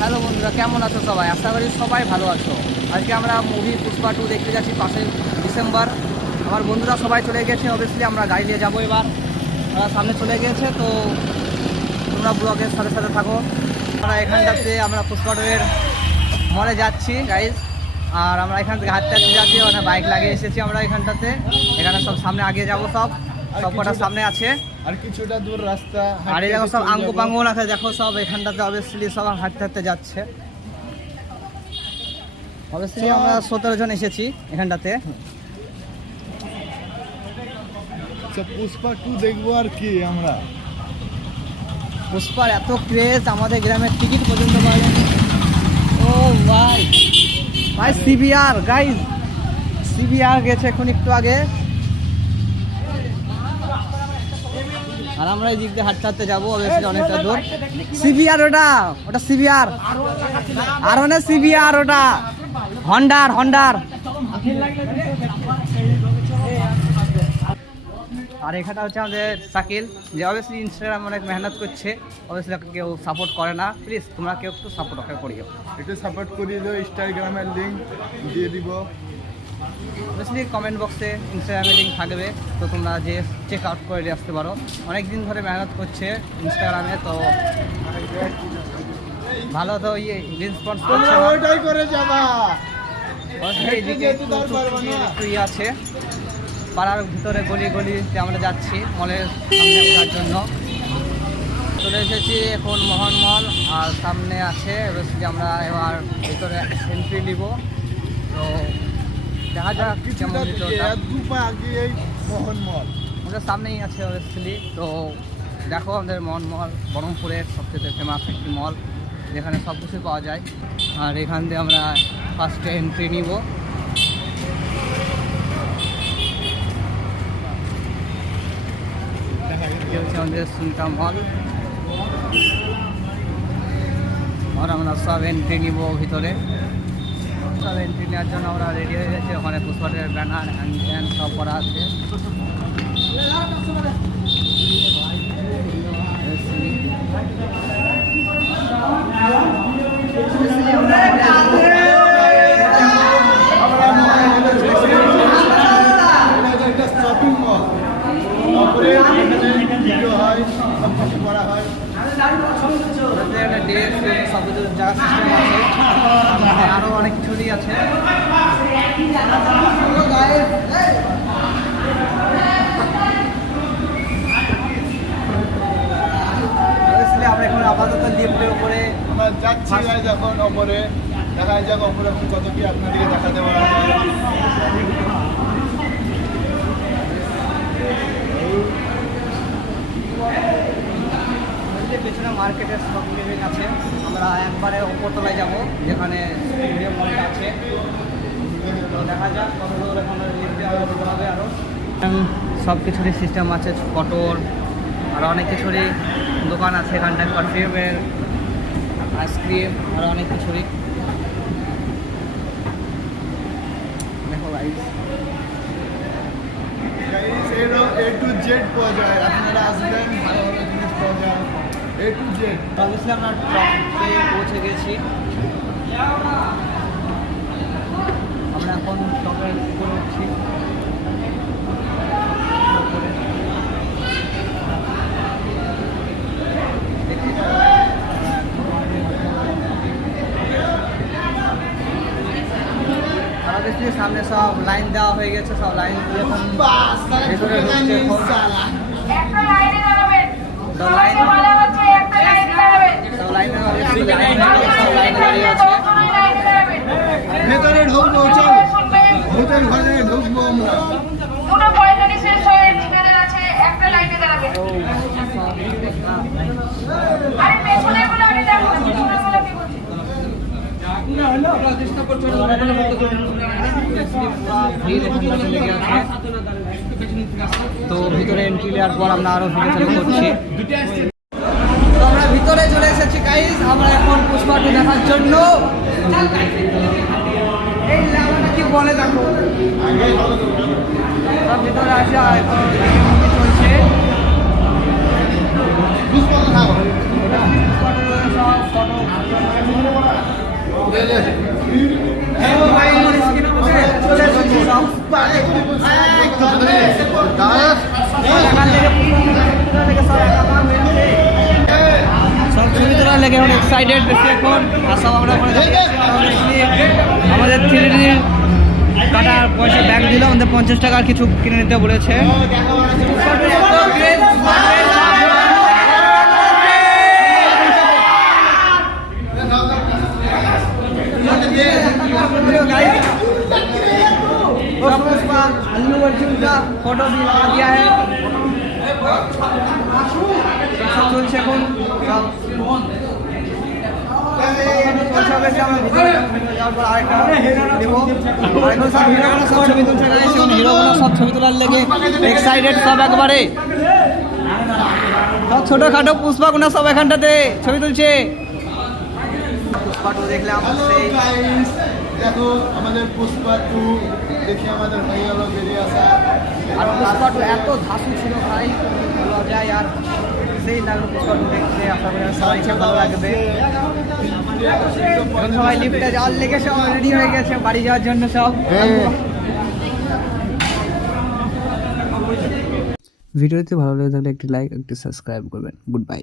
Hello বন্ধুরা, কেমন আছো সবাই? আশা করি সবাই ভালো আছো। আজকে আমরা মুভি পুষ্পা 2 দেখতে যাচ্ছি 5 ডিসেম্বর। আমার বন্ধুরা সবাই চলে গেছে, অবভিয়াসলি আমরা গাড়ি নিয়ে যাবো। এবার সামনে চলে গেছে, তো তোমরা ব্লগের সাথে সাথে থাকো। এখানটাতে আমরা পুষ্পা 2 এর মলে যাচ্ছি গাইজ। আর আমরা এখান থেকে হাঁটতে হাঁটতে যাচ্ছি, মানে বাইক লাগিয়ে এসেছি আমরা এখানটাতে। এখানে সব সামনে আগে যাবো, সব কটা সামনে আছে আর কিছুটা দূর রাস্তা। আর এই দেখো সব আঙ্গু পাঙ্গুন আছে, দেখো সব এখানটাতে অবভিয়াসলি সব হাঁটতে হাঁটতে যাচ্ছে। অবভিয়াসলি আমরা 17 জন এসেছি এখানটাতে। পুষ্পা 2 দেখবো আর কি। আমরা পুষ্পার এত ক্রেজ, আমাদের গ্রামের টিকিট পর্যন্ত পাওয়া যায়নি। ও ভাই ভাই, সিবিআর গাইজ, সিবিআর গেছে এখন একটু আগে। আর আমরা এই দিক দিয়ে হাঁটতে হাঁটতে যাবো, অবভিয়াসলি অনেকটা দূর। সিবিআর ওটা সিবিআর, আর মানে সিবিআর ওটা হন্ডার। আর এখানটা হচ্ছে আমাদের শাকিল, যে অবভিয়াসলি ইনস্টাগ্রাম অনেক মেহনত করছে। অবভিয়াসলি কেউ সাপোর্ট করে না, প্লিজ তোমরা কেউ একটু সাপোর্ট করিও, একটু সাপোর্ট করিয়ে দিও। ইনস্টাগ্রামের লিঙ্ক দিয়ে দিব। অবভিয়াসলি কমেন্ট বক্সে ইনস্টাগ্রামের লিঙ্ক থাকবে, তো তোমরা যে চেক আউট করে আসতে পারো। অনেক দিন ধরে মেহনত করছে ইনস্টাগ্রামে, তো ভালো তো রেসপন্স করছে। ওইটাই করে যাবা। এইদিকে একটু আছে পাড়ার ভিতরে গলিতে আমরা যাচ্ছি মলের সামনে ওঠার জন্য। চলে এসেছি এখন মোহন মল, আর সামনে আছে অবভিয়াসলি আমরা এবার ভিতরে এন্ট্রি নিব। তো দেখা যাক কেমন মোহন মল আমাদের সামনেই আছে অবভিয়াসলি। তো দেখো আমাদের মোহন মল বহরমপুরের সবচেয়ে ফেমাস একটি মল, যেখানে সব কিছু পাওয়া যায়। আর এখান দিয়ে আমরা ফার্স্টে এন্ট্রি নিব। আমাদের সুনকা মল, আর আমরা সব এন্ট্রি নিব ভিতরে। সব এন্ট্রি নেওয়ার জন্য আমরা রেডি হয়ে গেছি। ওখানে পুষ্পাটের ব্যানার হ্যান্ড ট্যান্ড সব করা আছে। শপিং মল, করা হয়। সব কিছু জায়গা সিস্টেম আছে, আরও অনেক কিছুই আছে। আমরা এখন আপাতত লিফটের উপরে আমরা যাচ্ছি যখন ওপরে। দেখা যাক ওপরে কত কি আপনাদেরকে দেখাতে পারা যায়। পেছনে মার্কেটের সব লিভিং আছে। আমরা একবারে উপরতলায় যাব, যেখানে স্টেডিয়াম মলটা আছে। তো দেখা যাক কত দূর এখন লিফটে হবে। আরও সব কিছুরই সিস্টেম আছে, পটল আর অনেক কিছুরই দোকান আছে এখানটায়, পারফিউমের, আইসক্রিম, আর অনেক কিছুরই। দেখো গাইস, A to Z পাওয়া যায়। আপনারা আসবেন, ভালো ভালো জিনিস পাওয়া যায়। A to Z। অবশ্যই আমরা টপে পৌঁছে গেছি। আমরা এখন টপের উপরে উঠছি। সামনে সব লাইন দেওয়া হয়ে গেছে, সব লাইন দিয়ে এখন ভেতরে ঢুকছে। ভেতরে ঢুকবো, চল ভেতরে ঘরে ঢুকবো আমরা। তো ভিতরে এন্ট্রি নেওয়ার পর আমরা আরো ভিডিও চালু করছি। তো আমরা ভিতরে চলে এসেছি গাইস, আমরা এখন পুষ্পা 2 দেখার জন্য। এই লাগাটা কি বলে দেখো, ভিতরে আসা চলছে। ফটো লেগে এখন এক্সাইটেড বেশি এখন আর সব আমরা করে আমাদের 3D কাটার পয়সা ব্যাগ দিল, আমাদের 50 টাকার কিছু কিনে নিতে বলেছে। अल्लू अर्जुन का फोटो भी लगा दिया है। सब चलছে এখন সব ছবি তোলার লেগে এক্সাইটেড সব একবারে। সব ছোটখাটো পুষ্পা গুনা সব এখানটাতে ছবি তুলছে। পুষ্পা 2 দেখলাম, সেই দেখো আমাদের পুষ্পা 2 দেখে আমাদের ভাই হলো বেরিয়ে আসা। আর পুষ্পা 2 এত ধাসু ছিল ভাই, বলা যায় আর সেই লাগলো পুষ্পা 2 দেখতে। আশা করি সবাইকে ভালো লাগবে। এখন সবাই লিফটে যাওয়ার লেগে সব রেডি হয়ে গেছে বাড়ি যাওয়ার জন্য সব। ভিডিওটি ভালো লেগে থাকলে একটি লাইক, একটি সাবস্ক্রাইব করবেন। Good bye.